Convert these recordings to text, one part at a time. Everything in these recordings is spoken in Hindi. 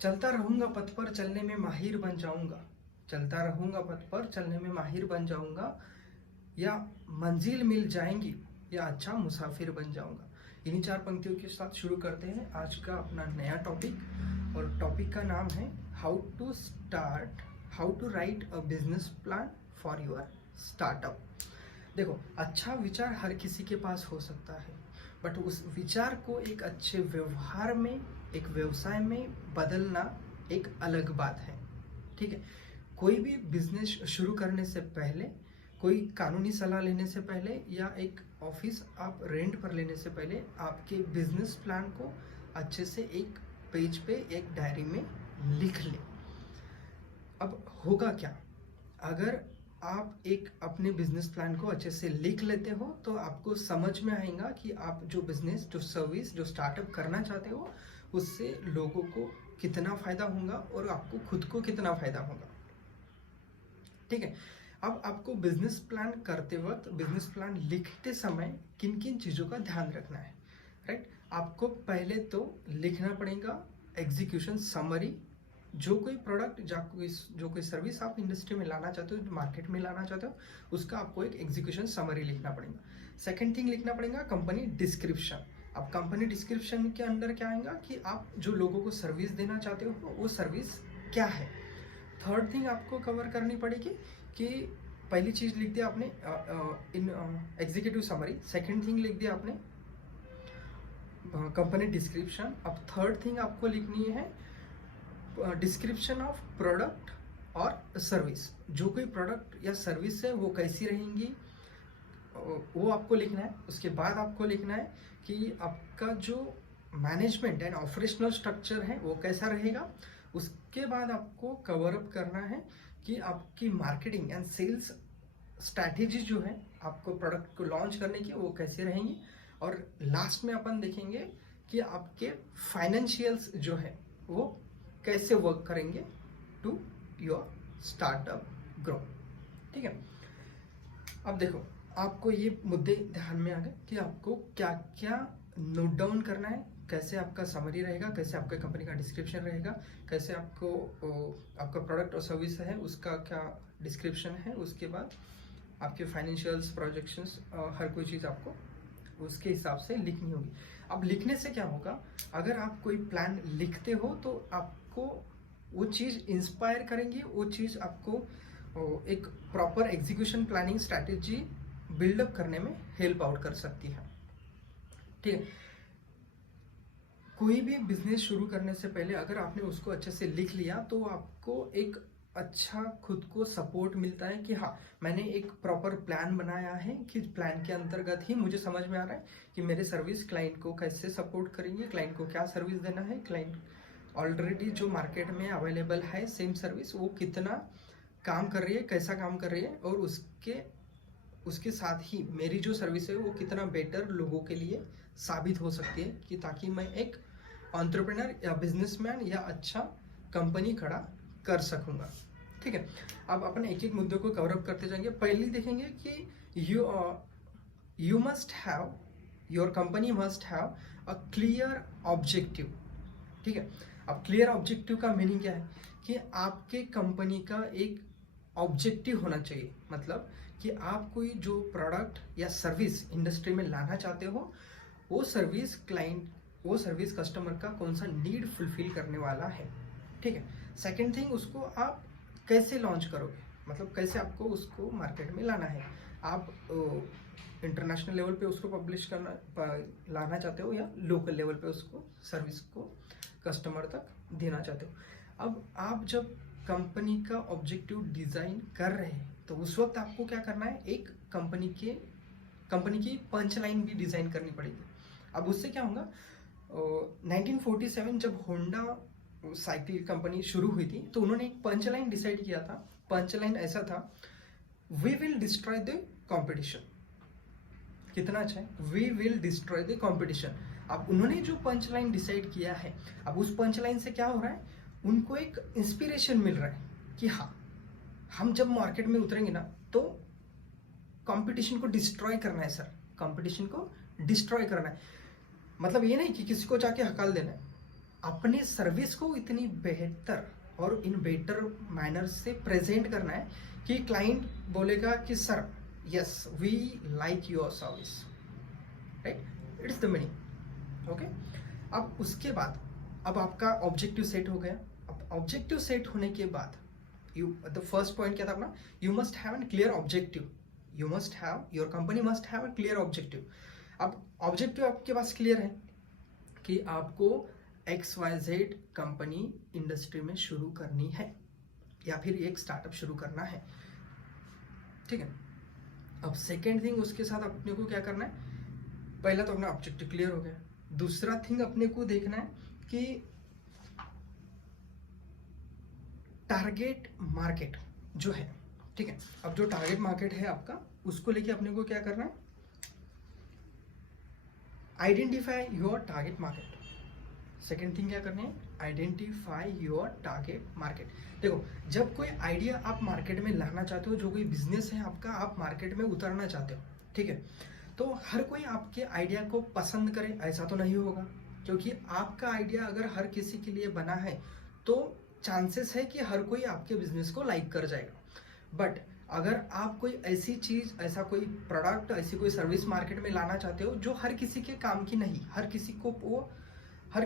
चलता रहूंगा पथ पर चलने में माहिर बन जाऊंगा। चलता रहूंगा पथ पर चलने में माहिर बन जाऊंगा, या मंजिल मिल जाएंगी, या अच्छा मुसाफिर बन जाऊंगा। इन्हीं चार पंक्तियों के साथ शुरू करते हैं आज का अपना नया टॉपिक। और टॉपिक का नाम है how to write a business plan for your startup. देखो, अच्छा विचार हर किसी के पास हो सकता है, बट उस विचार को एक अच्छे व्यवहार में, एक व्यवसाय में बदलना एक अलग बात है। ठीक है, कोई भी बिजनेस शुरू करने से पहले, कोई कानूनी सलाह लेने से पहले, या एक ऑफिस आप रेंट पर लेने से पहले आपके बिजनेस प्लान को अच्छे से एक पेज पे, एक डायरी में लिख ले। अब होगा क्या, अगर आप एक अपने बिजनेस प्लान को अच्छे से लिख लेते हो तो आपको समझ में आएगा कि आप जो बिजनेस, जो सर्विस, जो स्टार्टअप करना चाहते हो उससे लोगों को कितना फायदा होगा और आपको खुद को कितना फायदा होगा। ठीक है, अब आपको बिजनेस प्लान करते वक्त, बिजनेस प्लान लिखते समय किन किन चीज़ों का ध्यान रखना है, राइट। आपको पहले तो लिखना पड़ेगा एग्जीक्यूशन समरी। जो कोई प्रोडक्ट, जो कोई सर्विस आप इंडस्ट्री में लाना चाहते हो, मार्केट में लाना चाहते हो, उसका आपको एक एग्जीक्यूशन समरी लिखना पड़ेगा। सेकेंड थिंग लिखना पड़ेगा कंपनी डिस्क्रिप्शन। अब कंपनी डिस्क्रिप्शन के अंदर क्या आएगा कि आप जो लोगों को सर्विस देना चाहते हो वो सर्विस क्या है। थर्ड थिंग आपको कवर करनी पड़ेगी कि पहली चीज लिख दिया आपने इन एग्जीक्यूटिव समरी, सेकेंड थिंग लिख दिया आपने कंपनी डिस्क्रिप्शन। अब थर्ड थिंग आपको लिखनी है डिस्क्रिप्शन ऑफ प्रोडक्ट और सर्विस। जो कोई प्रोडक्ट या सर्विस है वो कैसी रहेंगी वो आपको लिखना है। उसके बाद आपको लिखना है कि आपका जो मैनेजमेंट एंड ऑपरेशनल स्ट्रक्चर है वो कैसा रहेगा। उसके बाद आपको कवर अप करना है कि आपकी मार्केटिंग एंड सेल्स स्ट्रैटेजी जो है आपको प्रोडक्ट को लॉन्च करने की वो कैसे रहेंगी। और लास्ट में अपन देखेंगे कि आपके फाइनेंशियल्स जो है वो कैसे वर्क करेंगे टू योर स्टार्टअप ग्रो। ठीक है, अब देखो, आपको ये मुद्दे ध्यान में आ गए कि आपको क्या क्या नोट डाउन करना है, कैसे आपका समरी रहेगा, कैसे आपका कंपनी का डिस्क्रिप्शन रहेगा, कैसे आपको आपका प्रोडक्ट और सर्विस है उसका क्या डिस्क्रिप्शन है, उसके बाद आपके फाइनेंशियल्स, प्रोजेक्शंस, हर कोई चीज़ आपको उसके हिसाब से लिखनी होगी। अब लिखने से क्या होगा, अगर आप कोई प्लान लिखते हो तो आपको वो चीज़ इंस्पायर करेंगी, वो चीज़ आपको एक proper execution planning strategy buildup करने में हेल्प आउट कर सकती है। ठीक है, कोई भी बिजनेस शुरू करने से पहले अगर आपने उसको अच्छे से लिख लिया तो आपको एक अच्छा खुद को सपोर्ट मिलता है कि हाँ, मैंने एक प्रॉपर प्लान बनाया है, कि प्लान के अंतर्गत ही मुझे समझ में आ रहा है कि मेरे सर्विस क्लाइंट को कैसे सपोर्ट करेंगे, क्लाइंट को क्या सर्विस देना है, क्लाइंट ऑलरेडी जो मार्केट में अवेलेबल है सेम सर्विस वो कितना काम कर रही है, कैसा काम कर रही है, और उसके साथ ही मेरी जो सर्विस है वो कितना बेटर लोगों के लिए साबित हो सकती है, कि ताकि मैं एक एंटरप्रेन्योर या बिजनेसमैन या अच्छा कंपनी खड़ा कर सकूंगा। ठीक है, अब अपन एक एक मुद्दों को कवर अप करते जाएंगे। पहले देखेंगे कि you must have, your company must have a clear objective. ठीक है, अब क्लियर ऑब्जेक्टिव का मीनिंग क्या है कि आपके कंपनी का एक ऑब्जेक्टिव होना चाहिए। मतलब कि आप कोई जो प्रोडक्ट या सर्विस इंडस्ट्री में लाना चाहते हो वो सर्विस क्लाइंट, वो सर्विस कस्टमर का कौन सा नीड फुलफिल करने वाला है। ठीक है, सेकेंड थिंग, उसको आप कैसे लॉन्च करोगे, मतलब कैसे आपको उसको मार्केट में लाना है। आप इंटरनेशनल लेवल पे उसको पब्लिश करना लाना चाहते हो या लोकल लेवल पे उसको सर्विस को कस्टमर तक देना चाहते हो। अब आप जब कंपनी का ऑब्जेक्टिव डिजाइन कर रहे हैं तो उस वक्त आपको क्या करना है, एक कंपनी की पंच लाइन भी डिजाइन करनी पड़ेगी। अब उससे क्या होगा, 1947 जब होंडा साइकिल कंपनी शुरू हुई थी तो उन्होंने एक पंच लाइन डिसाइड किया था। पंच लाइन ऐसा था, we will destroy the competition. कितना अच्छा है, we will destroy the competition. अब उन्होंने जो पंच लाइन डिसाइड किया है, अब उस पंच लाइन से क्या हो रहा है, उनको एक इंस्पिरेशन मिल रहा है कि हाँ, हम जब मार्केट में उतरेंगे ना तो कंपटीशन को डिस्ट्रॉय करना है सर, कंपटीशन को डिस्ट्रॉय करना है। मतलब ये नहीं कि किसी को जाके हकाल देना है, अपने सर्विस को इतनी बेहतर और इन बेटर मैनर से प्रेजेंट करना है कि क्लाइंट बोलेगा कि sir yes we like your service, right, it's the meaning. Okay, अब उसके बाद अब आपका ऑब्जेक्टिव सेट हो गया। अब ऑब्जेक्टिव सेट होने के बाद द फर्स्ट पॉइंट क्या था अपना, you must have an clear objective, you must have, your company must have a clear objective. अब ऑब्जेक्टिव आपके पास क्लियर है कि आपको XYZ कंपनी इंडस्ट्री में शुरू करनी है या फिर एक स्टार्टअप शुरू करना है, ठीक है। अब सेकेंड थिंग उसके साथ अपने को क्या करना है, पहला तो अपना ऑब्जेक्टिव क्लियर हो गया, दूसरा थिंग अपने को देखना है कि टारगेट मार्केट जो है, ठीक है। अब जो टारगेट मार्केट है आपका, उसको लेके अपने को क्या करना है, identify your target market. Second thing क्या करनी है, आइडेंटिफाई योर टारगेट मार्केट। देखो, जब कोई आइडिया आप मार्केट में लाना चाहते हो, जो कोई बिजनेस है आपका आप मार्केट में उतारना चाहते हो, ठीक है, तो हर कोई आपके आइडिया को पसंद करे ऐसा तो नहीं होगा, क्योंकि आपका आइडिया अगर हर किसी के लिए बना है तो चांसेस है कि हर कोई आपके बिजनेस को लाइक कर जाएगा। बट अगर आप कोई ऐसी चीज, ऐसा कोई प्रोडक्ट, ऐसी कोई सर्विस मार्केट में लाना चाहते हो जो हर किसी के काम की नहीं, हर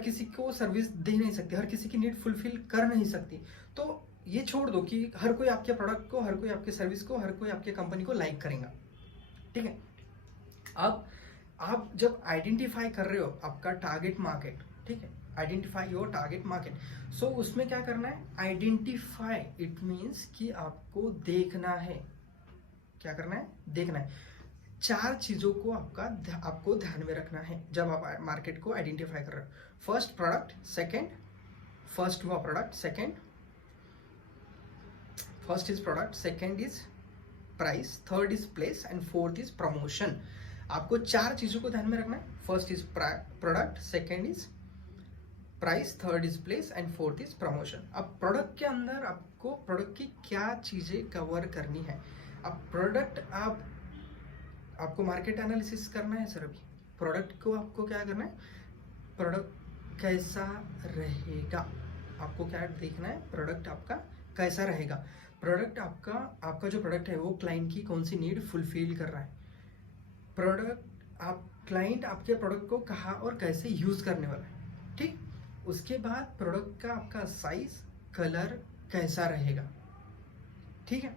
किसी को सर्विस दे नहीं सकती, हर किसी की नीड फुलफिल कर नहीं सकती, तो ये छोड़ दो कि हर कोई आपके प्रोडक्ट को, हर कोई आपके सर्विस को, हर कोई आपके कंपनी को लाइक करेगा, ठीक है। अब आप जब आइडेंटिफाई कर रहे हो आपका टारगेट मार्केट, ठीक है, आइडेंटिफाई योर टारगेट मार्केट, सो उसमें क्या करना है, आइडेंटिफाई इट मीन्स कि आपको देखना है, क्या करना है, देखना है। चार चीजों को आपको ध्यान में रखना है जब आप मार्केट को आइडेंटिफाई कर रहे हो। फर्स्ट प्रोडक्ट, सेकंड, फर्स्ट हुआ product, second, first is product, second is price, third is place and fourth is promotion. आपको चार चीजों को ध्यान में रखना है। First is product, second is price, third is place and fourth is promotion. अब प्रोडक्ट के अंदर आपको प्रोडक्ट की क्या चीजें कवर करनी है। अब प्रोडक्ट आपको मार्केट एनालिसिस करना है सर। अभी प्रोडक्ट को आपको क्या करना है, प्रोडक्ट कैसा रहेगा, आपको क्या देखना है, प्रोडक्ट आपका कैसा रहेगा। प्रोडक्ट आपका जो प्रोडक्ट है वो क्लाइंट की कौन सी नीड फुलफिल कर रहा है। क्लाइंट आपके प्रोडक्ट को कहाँ और कैसे यूज करने वाला है, ठीक। उसके बाद प्रोडक्ट का आपका साइज, कलर कैसा रहेगा, ठीक है।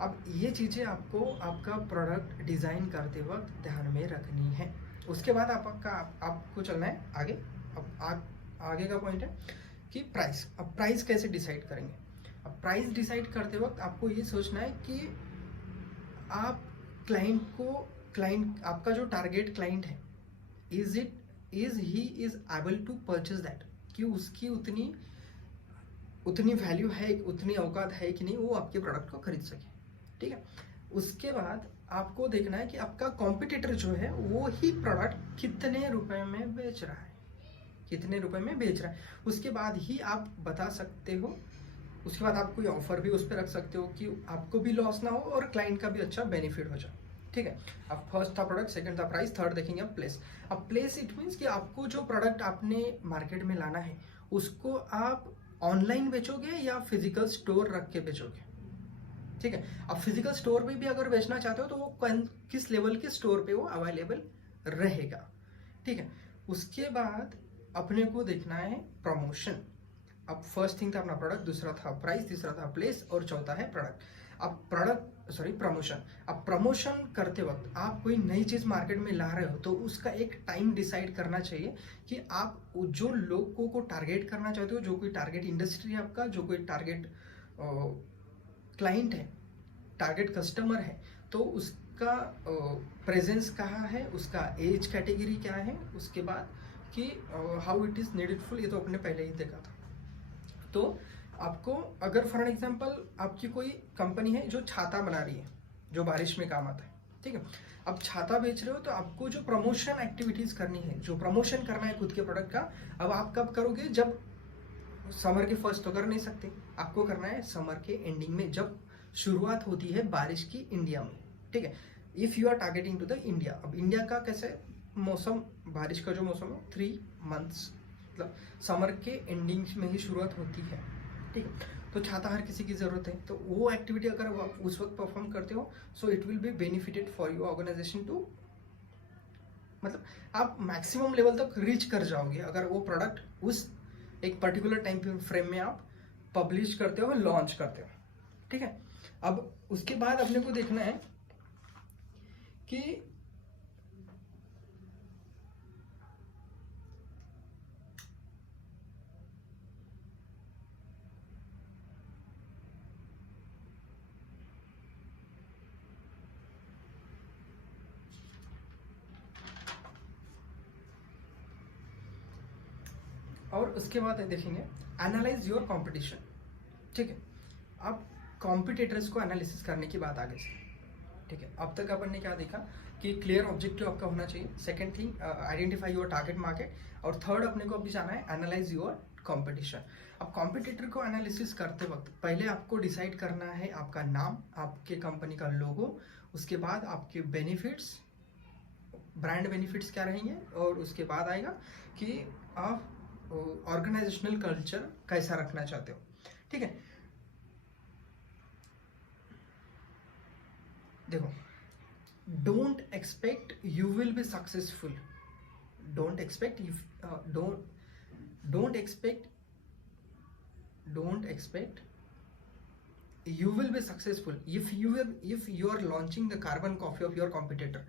अब ये चीजें आपको आपका प्रोडक्ट डिजाइन करते वक्त ध्यान में रखनी है। उसके बाद आपको चलना है आगे। अब आगे का पॉइंट है कि प्राइस। अब प्राइस कैसे डिसाइड करेंगे। अब प्राइस डिसाइड करते वक्त आपको ये सोचना है कि आप क्लाइंट आपका जो टारगेट क्लाइंट है, is he is able to purchase that, कि उसकी उतनी वैल्यू है, उतनी औकात है कि नहीं वो आपके प्रोडक्ट को खरीद सके, ठीक है। उसके बाद आपको देखना है कि आपका कॉम्पिटिटर जो है वो ही प्रोडक्ट कितने रुपए में बेच रहा है, उसके बाद ही आप बता सकते हो। उसके बाद आप कोई ऑफर भी उस पर रख सकते हो कि आपको भी लॉस ना हो और क्लाइंट का भी अच्छा बेनिफिट हो जाए, ठीक है। अब फर्स्ट था प्रोडक्ट, सेकंड था प्राइस, थर्ड देखेंगे अब प्लेस। अब प्लेस इट मीन्स कि आपको जो प्रोडक्ट आपने मार्केट में लाना है उसको आप ऑनलाइन बेचोगे या फिजिकल स्टोर रख के बेचोगे, ठीक है। अब फिजिकल स्टोर पे भी अगर बेचना चाहते हो तो वो किस लेवल के स्टोर पे वो अवेलेबल रहेगा, ठीक है। उसके बाद अपने को देखना है प्रमोशन। अब फर्स्ट थिंग था अपना प्रोडक्ट, दूसरा था प्राइस, तीसरा था प्लेस और चौथा है प्रोडक्ट। अब प्रमोशन। अब प्रमोशन करते वक्त आप कोई नई चीज मार्केट में ला रहे हो तो उसका एक टाइम डिसाइड करना चाहिए कि आप जो लोगों को टारगेट करना चाहते हो, जो कोई टारगेट इंडस्ट्री है आपका, जो कोई टारगेट क्लाइंट है, टारगेट कस्टमर है, तो उसका प्रेजेंस कहाँ है, उसका एज कैटेगरी क्या है, उसके बाद कि हाउ इट इज नीडेडफुल, ये तो अपने पहले ही देखा था। तो आपको अगर फॉर एग्जांपल आपकी कोई कंपनी है जो छाता बना रही है, जो बारिश में काम आता है, ठीक है। अब छाता बेच रहे हो तो आपको जो प्रमोशन एक्टिविटीज करनी है, जो प्रमोशन करना है खुद के प्रोडक्ट का, अब आप कब करोगे, जब समर के फर्स्ट तो कर नहीं सकते, आपको करना है समर के एंडिंग में, जब शुरुआत होती है बारिश की इंडिया में, ठीक है। If you are targeting to the India. अब इंडिया का कैसे मौसम, बारिश का जो मौसम है 3 months, मतलब समर के एंडिंग में ही शुरुआत होती है, ठीक है। तो छाता हर किसी की ज़रूरत है, तो वो एक्टिविटी अगर आप उस वक्त परफॉर्म करते हो, so it will be benefited for your organisation too, मतलब आप मैक्सिमम लेवल तक रीच कर जाओगे अगर वो प्रोडक्ट उस एक पर्टिकुलर टाइम फ्रेम में आप पब्लिश करते हो, लॉन्च करते हो, ठीक है। अब उसके बाद अपने को देखना है कि और उसके बाद देखेंगे एनालाइज योर कंपटीशन, ठीक है। अब कॉम्पिटिटर्स को एनालिसिस करने की बात आगे से, ठीक है। अब तक अपन ने क्या देखा कि क्लियर ऑब्जेक्टिव आपका होना चाहिए, second thing identify your target market, और थर्ड अपने को अभी जाना है एनालाइज योर कंपटीशन। अब कॉम्पिटिटर को एनालिसिस करते वक्त पहले आपको डिसाइड करना है आपका नाम, आपके कंपनी का लोगो, उसके बाद आपके बेनिफिट्स, ब्रांड बेनिफिट्स क्या रहेंगे, और उसके बाद आएगा कि आप ऑर्गेनाइजेशनल कल्चर कैसा रखना चाहते हो, ठीक है। देखो, don't expect you will be successful, don't expect don't expect you will be successful if you are launching the carbon copy of your competitor।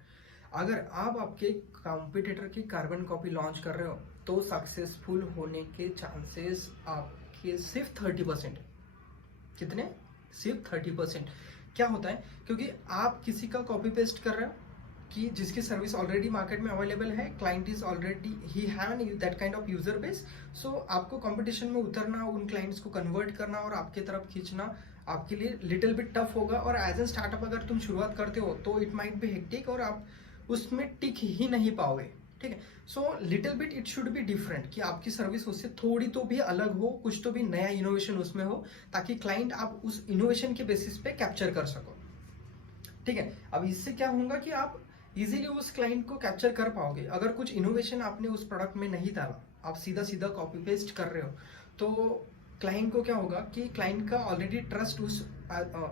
अगर आप आपके कॉम्पिटिटर की कार्बन कॉपी लॉन्च कर रहे हो तो सक्सेसफुल होने के चांसेस आपके सिर्फ 30%। कितने? सिर्फ 30%। क्या होता है, क्योंकि आप किसी का कॉपी पेस्ट कर रहे हो कि जिसकी सर्विस ऑलरेडी मार्केट में अवेलेबल है, क्लाइंट इज ऑलरेडी ही have that kind of user base, so आपको कंपटीशन में उतरना, उन क्लाइंट्स को कन्वर्ट करना और आपके तरफ खींचना आपके लिए लिटिल बिट टफ होगा। और एज ए स्टार्टअप अगर तुम शुरुआत करते हो तो इट माइट बी हेक्टिक और आप उसमें टिक ही नहीं पाओगे, ठीक है। So little bit it should be different, कि आपकी सर्विस उससे थोड़ी तो भी अलग हो, कुछ तो भी नया इनोवेशन उसमें हो, ताकि क्लाइंट आप उस इनोवेशन के बेसिस पे कैप्चर कर सको, ठीक है। अब इससे क्या होगा कि आप इजीली उस क्लाइंट को कैप्चर कर पाओगे। अगर कुछ इनोवेशन आपने उस प्रोडक्ट में नहीं डाला, आप सीधा सीधा कॉपी पेस्ट कर रहे हो, तो क्लाइंट को क्या होगा कि क्लाइंट का ऑलरेडी ट्रस्ट उस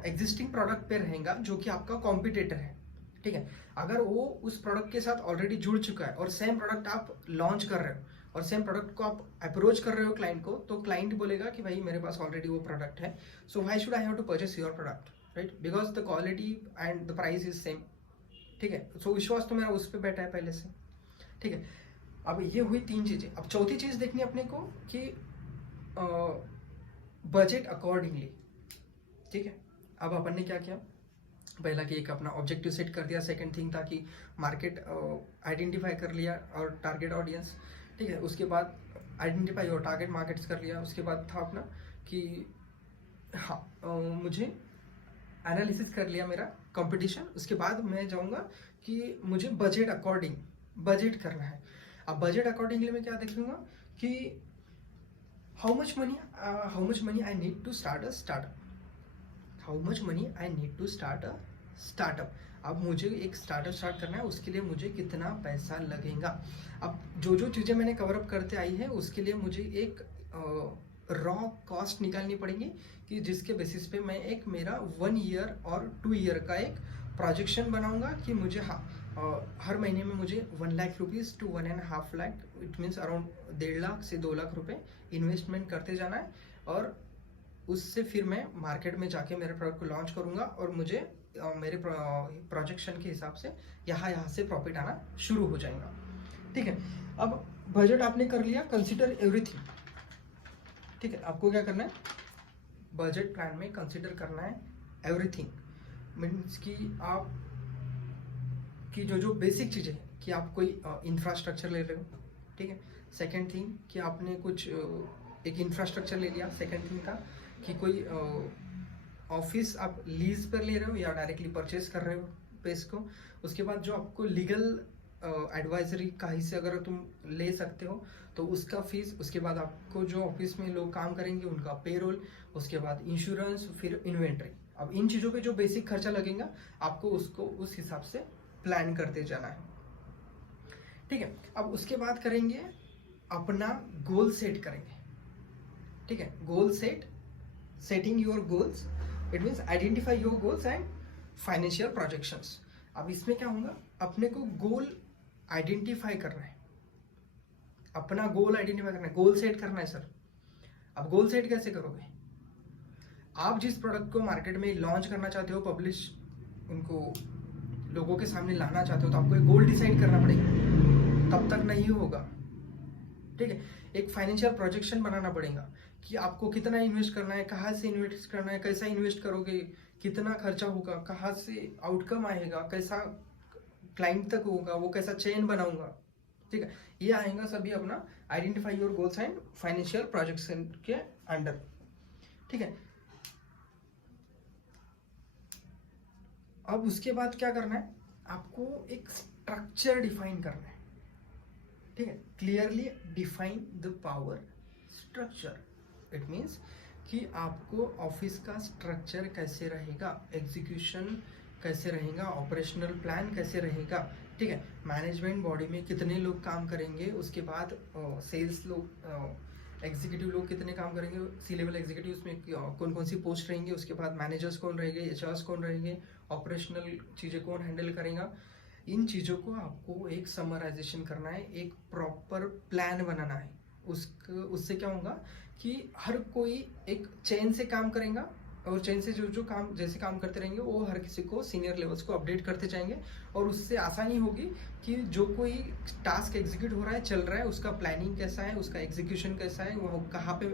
एग्जिस्टिंग प्रोडक्ट पे रहेगा जो कि आपका कॉम्पिटिटर है, ठीक है। अगर वो उस प्रोडक्ट के साथ ऑलरेडी जुड़ चुका है और सेम प्रोडक्ट आप लॉन्च कर रहे हो और सेम प्रोडक्ट को आप अप्रोच कर रहे हो क्लाइंट को, तो क्लाइंट बोलेगा कि भाई मेरे पास ऑलरेडी वो प्रोडक्ट है, so why should I have to purchase your product, right, because the quality and the price is same, ठीक है। सो विश्वास तो मेरा उस पर बैठा है पहले से, ठीक है। अब ये हुई तीन चीजें। अब चौथी चीज देखनी अपने को कि बजट अकॉर्डिंगली, ठीक है। अब अपन ने क्या किया, पहला कि एक अपना ऑब्जेक्टिव सेट कर दिया, सेकंड थिंग था कि मार्केट आइडेंटिफाई कर लिया और टारगेट ऑडियंस, ठीक है। उसके बाद आइडेंटिफाई और टारगेट मार्केट्स कर लिया। उसके बाद था अपना कि हाँ मुझे एनालिसिस कर लिया मेरा कंपटीशन। उसके बाद मैं जाऊँगा कि मुझे बजट अकॉर्डिंग बजट करना है। अब बजट अकॉर्डिंगली मैं क्या देखूंगा कि how much money I need to start a startup, how much money I need to start a startup. अब मुझे एक स्टार्टअप स्टार्ट करना है, उसके लिए मुझे कितना पैसा लगेगा। अब जो जो चीज़ें मैंने कवरअप करते आई है उसके लिए मुझे एक रॉ कॉस्ट निकालनी पड़ेगी कि जिसके बेसिस पे मैं एक मेरा 1 ईयर और 2 ईयर का एक प्रोजेक्शन बनाऊंगा कि मुझे हर महीने में मुझे 1 lakh rupees to 1.5 lakh, it means around 1.5 lakh से 2 लाख रुपए इन्वेस्टमेंट करते जाना है। और उससे फिर मैं मार्केट में जाके मेरे प्रोडक्ट को लॉन्च करूंगा और मुझे मेरे प्रोजेक्शन के हिसाब से यहाँ से प्रॉफिट आना शुरू हो जाएगा, ठीक है। अब बजट आपने कर लिया, कंसिडर एवरीथिंग, ठीक है। आपको क्या करना है, बजट प्लान में कंसिडर करना है एवरीथिंग, मीन्स कि आप की जो बेसिक चीज़ें हैं कि आप कोई इंफ्रास्ट्रक्चर ले रहे हो, ठीक है। सेकेंड थिंग कि आपने कुछ एक इंफ्रास्ट्रक्चर ले लिया। सेकेंड थिंग था कि कोई ऑफिस आप लीज पर ले रहे हो या डायरेक्टली परचेस कर रहे हो स्पेस को। उसके बाद जो आपको लीगल एडवाइजरी कहीं से अगर तुम ले सकते हो तो उसका फीस। उसके बाद आपको जो ऑफिस में लोग काम करेंगे उनका पेरोल, उसके बाद इंश्योरेंस, फिर इन्वेंट्री। अब इन चीज़ों पे जो बेसिक खर्चा लगेगा आपको उसको उस हिसाब से प्लान करते जाना है, ठीक है। अब उसके बाद करेंगे अपना गोल सेट करेंगे, ठीक है। Goal setting your goals, it means identify your goals and financial projections. अब इसमें क्या होगा, अपने को गोल आइडेंटिफाई करना है, अपना गोल आइडेंटिफाई करना है, गोल सेट करना है सर। अब गोल सेट कैसे करोगे, आप जिस प्रोडक्ट को मार्केट में लॉन्च करना चाहते हो, पब्लिश उनको लोगों के सामने लाना चाहते हो, तो आपको एक गोल डिसाइड करना पड़ेगा, तब तक नहीं होगा, ठीक है। एक फाइनेंशियल प्रोजेक्शन बनाना पड़ेगा कि आपको कितना इन्वेस्ट करना है, कहाँ से इन्वेस्ट करना है, कैसा इन्वेस्ट करोगे, कितना खर्चा होगा, कहाँ से आउटकम आएगा, कैसा क्लाइंट तक होगा, वो कैसा चेन बनाऊंगा, ठीक है। ये आएगा सभी अपना identify your goals and financial projection के अंडर, ठीक है। अब उसके बाद क्या करना है, आपको एक स्ट्रक्चर डिफाइन करना है, ठीक है। Clearly define the power structure, it means कि आपको ऑफिस का स्ट्रक्चर कैसे रहेगा, एग्जीक्यूशन कैसे रहेगा, ऑपरेशनल प्लान कैसे रहेगा, ठीक है। मैनेजमेंट बॉडी में कितने लोग काम करेंगे, उसके बाद सेल्स लोग, एग्जीक्यूटिव लोग कितने काम करेंगे, सी लेवल एग्जीक्यूटिव्स में कौन कौन सी पोस्ट रहेंगे, उसके बाद मैनेजर्स कौन रहेंगे, एचआरस कौन रहेंगे, ऑपरेशनल चीज़ें कौन हैंडल करेगा। इन चीज़ों को आपको एक समराइजेशन करना है, एक प्रॉपर प्लान बनाना है। उससे क्या होगा कि हर कोई एक चेन से काम करेगा, और चेन से जो काम जैसे काम करते रहेंगे वो हर किसी को सीनियर लेवल्स को अपडेट करते जाएंगे, और उससे आसानी होगी कि जो कोई टास्क एग्जीक्यूट हो रहा है, चल रहा है, उसका प्लानिंग कैसा है, उसका एग्जीक्यूशन कैसा है, वो कहाँ पे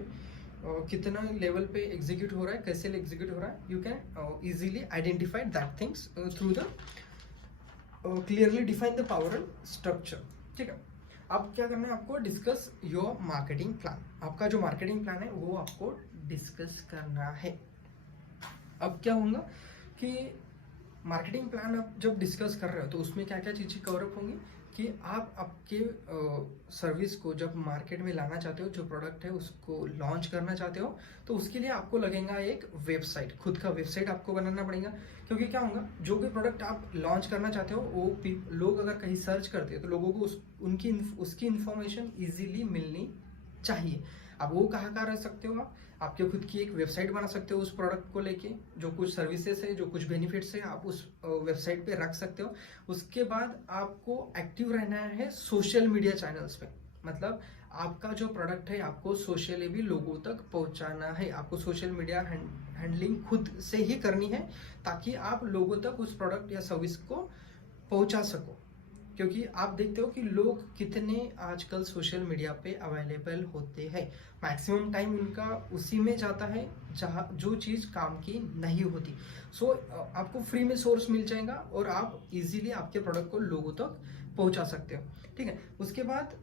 कितना लेवल पे एग्जीक्यूट हो रहा है, कैसे एग्जीक्यूट हो रहा है। You can easily identify that things through the clearly define the power and structure, ठीक है। अब क्या करना है, आपको डिस्कस योर मार्केटिंग प्लान। आपका जो मार्केटिंग प्लान है वो आपको डिस्कस करना है। अब क्या होगा कि मार्केटिंग प्लान आप जब डिस्कस कर रहे हो तो उसमें क्या क्या चीज़ें कवरअप होंगी कि आप आपके सर्विस को जब मार्केट में लाना चाहते हो, जो प्रोडक्ट है उसको लॉन्च करना चाहते हो, तो उसके लिए आपको लगेगा एक वेबसाइट, खुद का वेबसाइट आपको बनाना पड़ेगा। क्योंकि क्या होगा, जो भी प्रोडक्ट आप लॉन्च करना चाहते हो वो लोग अगर कहीं सर्च करते हैं तो लोगों को उसकी इन्फॉर्मेशन ईजिली मिलनी चाहिए। अब वो कहाँ रह सकते हो आपके खुद की एक वेबसाइट बना सकते हो उस प्रोडक्ट को लेके, जो कुछ सर्विसेज है, जो कुछ बेनिफिट्स है, आप उस वेबसाइट पे रख सकते हो। उसके बाद आपको एक्टिव रहना है सोशल मीडिया चैनल्स पे, मतलब आपका जो प्रोडक्ट है आपको सोशली भी लोगों तक पहुंचाना है। आपको सोशल मीडिया हैंडलिंग खुद से ही करनी है, ताकि आप लोगों तक उस प्रोडक्ट या सर्विस को पहुंचा सको। क्योंकि आप देखते हो कि लोग कितने आजकल सोशल मीडिया पे अवेलेबल होते हैं, मैक्सिमम टाइम उनका उसी में जाता है जहाँ जो चीज़ काम की नहीं होती। सो आपको फ्री में सोर्स मिल जाएगा और आप इजीली आपके प्रोडक्ट को लोगों तक पहुंचा सकते हो, ठीक है। उसके बाद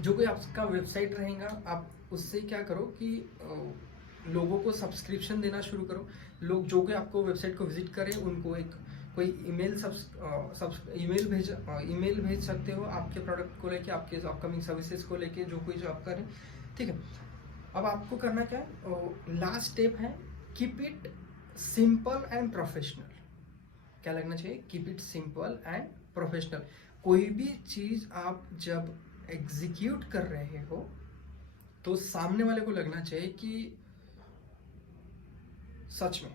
जो कोई आपका वेबसाइट रहेगा, आप उससे क्या करो कि लोगों को सब्सक्रिप्शन देना शुरू करो। लोग जो कोई आपको वेबसाइट को विजिट करें उनको एक कोई ईमेल भेज सकते हो आपके प्रोडक्ट को लेके, आपके अपकमिंग सर्विसेज को लेके, जो कोई जॉब करें, ठीक है। अब आपको करना क्या है, लास्ट स्टेप है keep it simple and professional. क्या लगना चाहिए, keep it simple and professional. कोई भी चीज आप जब एग्जीक्यूट कर रहे हो तो सामने वाले को लगना चाहिए कि सच में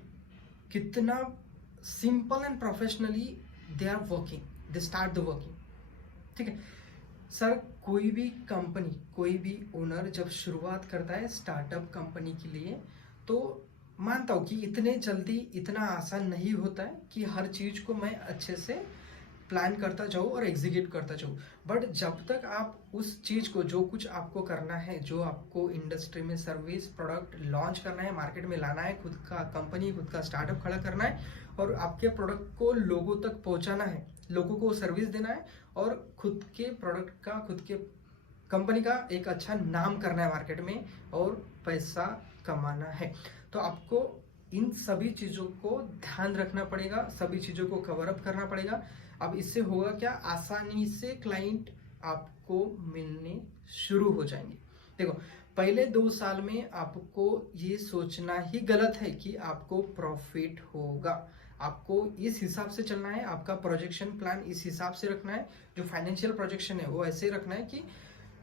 कितना simple and professionally they are working, they start the working, ठीक है सर। कोई भी कंपनी, कोई भी ओनर जब शुरुआत करता है स्टार्टअप कंपनी के लिए, तो मानता हूं कि इतने जल्दी इतना आसान नहीं होता है कि हर चीज को मैं अच्छे से प्लान करता जाऊँ और एग्जीक्यूट करता जाऊँ। बट जब तक आप उस चीज़ को, जो कुछ आपको करना है, जो आपको इंडस्ट्री में सर्विस प्रोडक्ट लॉन्च करना है, मार्केट में लाना है, खुद का कंपनी, खुद का स्टार्टअप खड़ा करना है और आपके प्रोडक्ट को लोगों तक पहुंचाना है, लोगों को सर्विस देना है और खुद के प्रोडक्ट का, खुद के कंपनी का एक अच्छा नाम करना है मार्केट में और पैसा कमाना है, तो आपको इन सभी चीज़ों को ध्यान रखना पड़ेगा, सभी चीज़ों को कवर अप करना पड़ेगा। अब इससे होगा क्या, आसानी से क्लाइंट आपको मिलने शुरू हो जाएंगे। देखो पहले 2 साल में आपको ये सोचना ही गलत है कि आपको प्रॉफिट होगा। आपको इस हिसाब से चलना है, आपका प्रोजेक्शन प्लान इस हिसाब से रखना है, जो फाइनेंशियल प्रोजेक्शन है वो ऐसे रखना है कि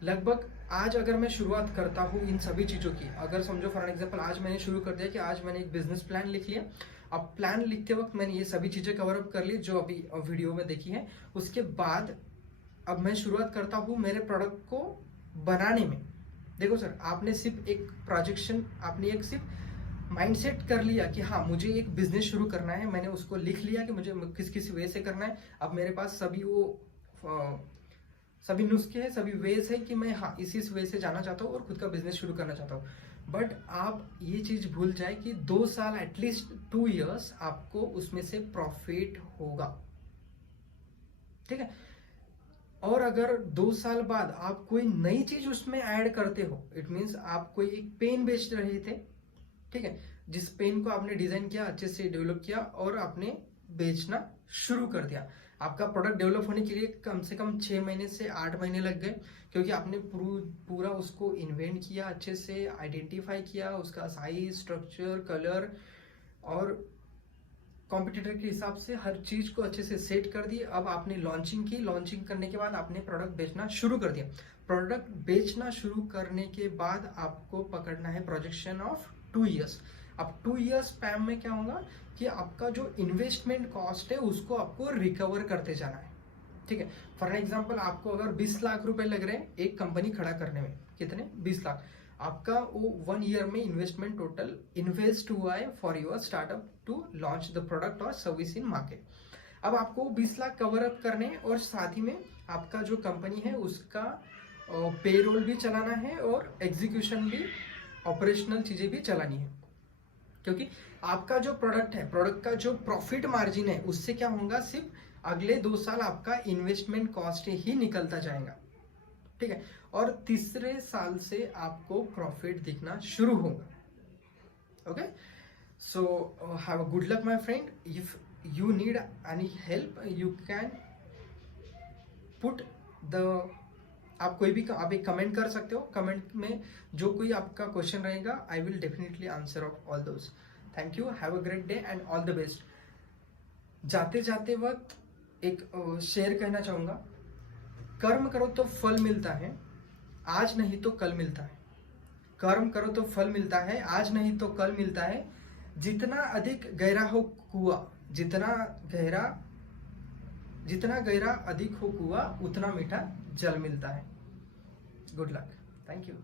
लगभग आज अगर मैं शुरुआत करता हूँ इन सभी चीज़ों की, अगर समझो फॉर एग्जांपल आज मैंने शुरू कर दिया कि आज मैंने एक बिजनेस प्लान लिख लिया। अब प्लान लिखते वक्त मैंने ये सभी चीज़ें कवर अप कर ली जो अभी वीडियो में देखी है। उसके बाद अब मैं शुरुआत करता हूँ मेरे प्रोडक्ट को बनाने में। देखो सर, आपने सिर्फ एक प्रोजेक्शन, आपने एक सिर्फ माइंडसेट कर लिया कि हाँ मुझे एक बिजनेस शुरू करना है, मैंने उसको लिख लिया कि मुझे किस किस वे से करना है। अब मेरे पास सभी नुस्खे हैं, सभी वेज है कि मैं हाँ इस वे से जाना चाहता हूँ और खुद का बिजनेस शुरू करना चाहता हूँ। बट आप ये चीज भूल जाए कि 2 साल, एटलीस्ट 2 इयर्स आपको उसमें से प्रॉफिट होगा, ठीक है। और अगर 2 साल बाद आप कोई नई चीज उसमें ऐड करते हो, इट मीन्स आप कोई एक पेन बेच रहे थे, ठीक है, जिस पेन को आपने डिजाइन किया, अच्छे से डेवलप किया और आपने बेचना शुरू कर दिया। आपका प्रोडक्ट डेवलप होने के लिए कम से कम 6 महीने से 8 महीने लग गए, क्योंकि आपने पूरा उसको इन्वेंट किया, अच्छे से आइडेंटिफाई किया, उसका साइज, स्ट्रक्चर, कलर और कॉम्पिटिटर के हिसाब से हर चीज को अच्छे से सेट कर दी। अब आपने लॉन्चिंग की, लॉन्चिंग करने के बाद आपने प्रोडक्ट बेचना शुरू कर दिया। प्रोडक्ट बेचना शुरू करने के बाद आपको पकड़ना है प्रोजेक्शन ऑफ 2 इयर्स। अब 2 इयर्स स्पैम में क्या होगा कि आपका जो इन्वेस्टमेंट कॉस्ट है उसको आपको रिकवर करते जाना है, ठीक है। फॉर एग्जांपल आपको अगर 20 लाख रुपए लग रहे हैं एक कंपनी खड़ा करने में, कितने 20 लाख, आपका वो 1 ईयर में इन्वेस्टमेंट टोटल इन्वेस्ट हुआ है for your startup to launch the product और सर्विस इन मार्केट। अब आपको 20 लाख कवर अप करने हैं और साथ ही में आपका जो कंपनी है उसका पेरोल भी चलाना है और एग्जीक्यूशन भी, ऑपरेशनल चीजें भी चलानी है। क्योंकि आपका जो प्रोडक्ट है, प्रोडक्ट का जो प्रॉफिट मार्जिन है, उससे क्या होगा, सिर्फ अगले 2 साल आपका इन्वेस्टमेंट कॉस्ट ही निकलता जाएगा, ठीक है। और तीसरे साल से आपको प्रॉफिट दिखना शुरू होगा। Okay, so have a good luck my friend. If you need any help you can put the, आप कोई भी आप एक कमेंट कर सकते हो। कमेंट में जो कोई आपका क्वेश्चन रहेगा I will definitely answer of all those. Thank you, have a great day and all the best. जाते जाते वक्त एक शेर कहना चाहूंगा, कर्म करो तो फल मिलता है, आज नहीं तो कल मिलता है। कर्म करो तो फल मिलता है, आज नहीं तो कल मिलता है। जितना अधिक गहरा हो कुआं, जितना गहरा अधिक हो कुआं, उतना मीठा जल मिलता है। Good luck, thank you.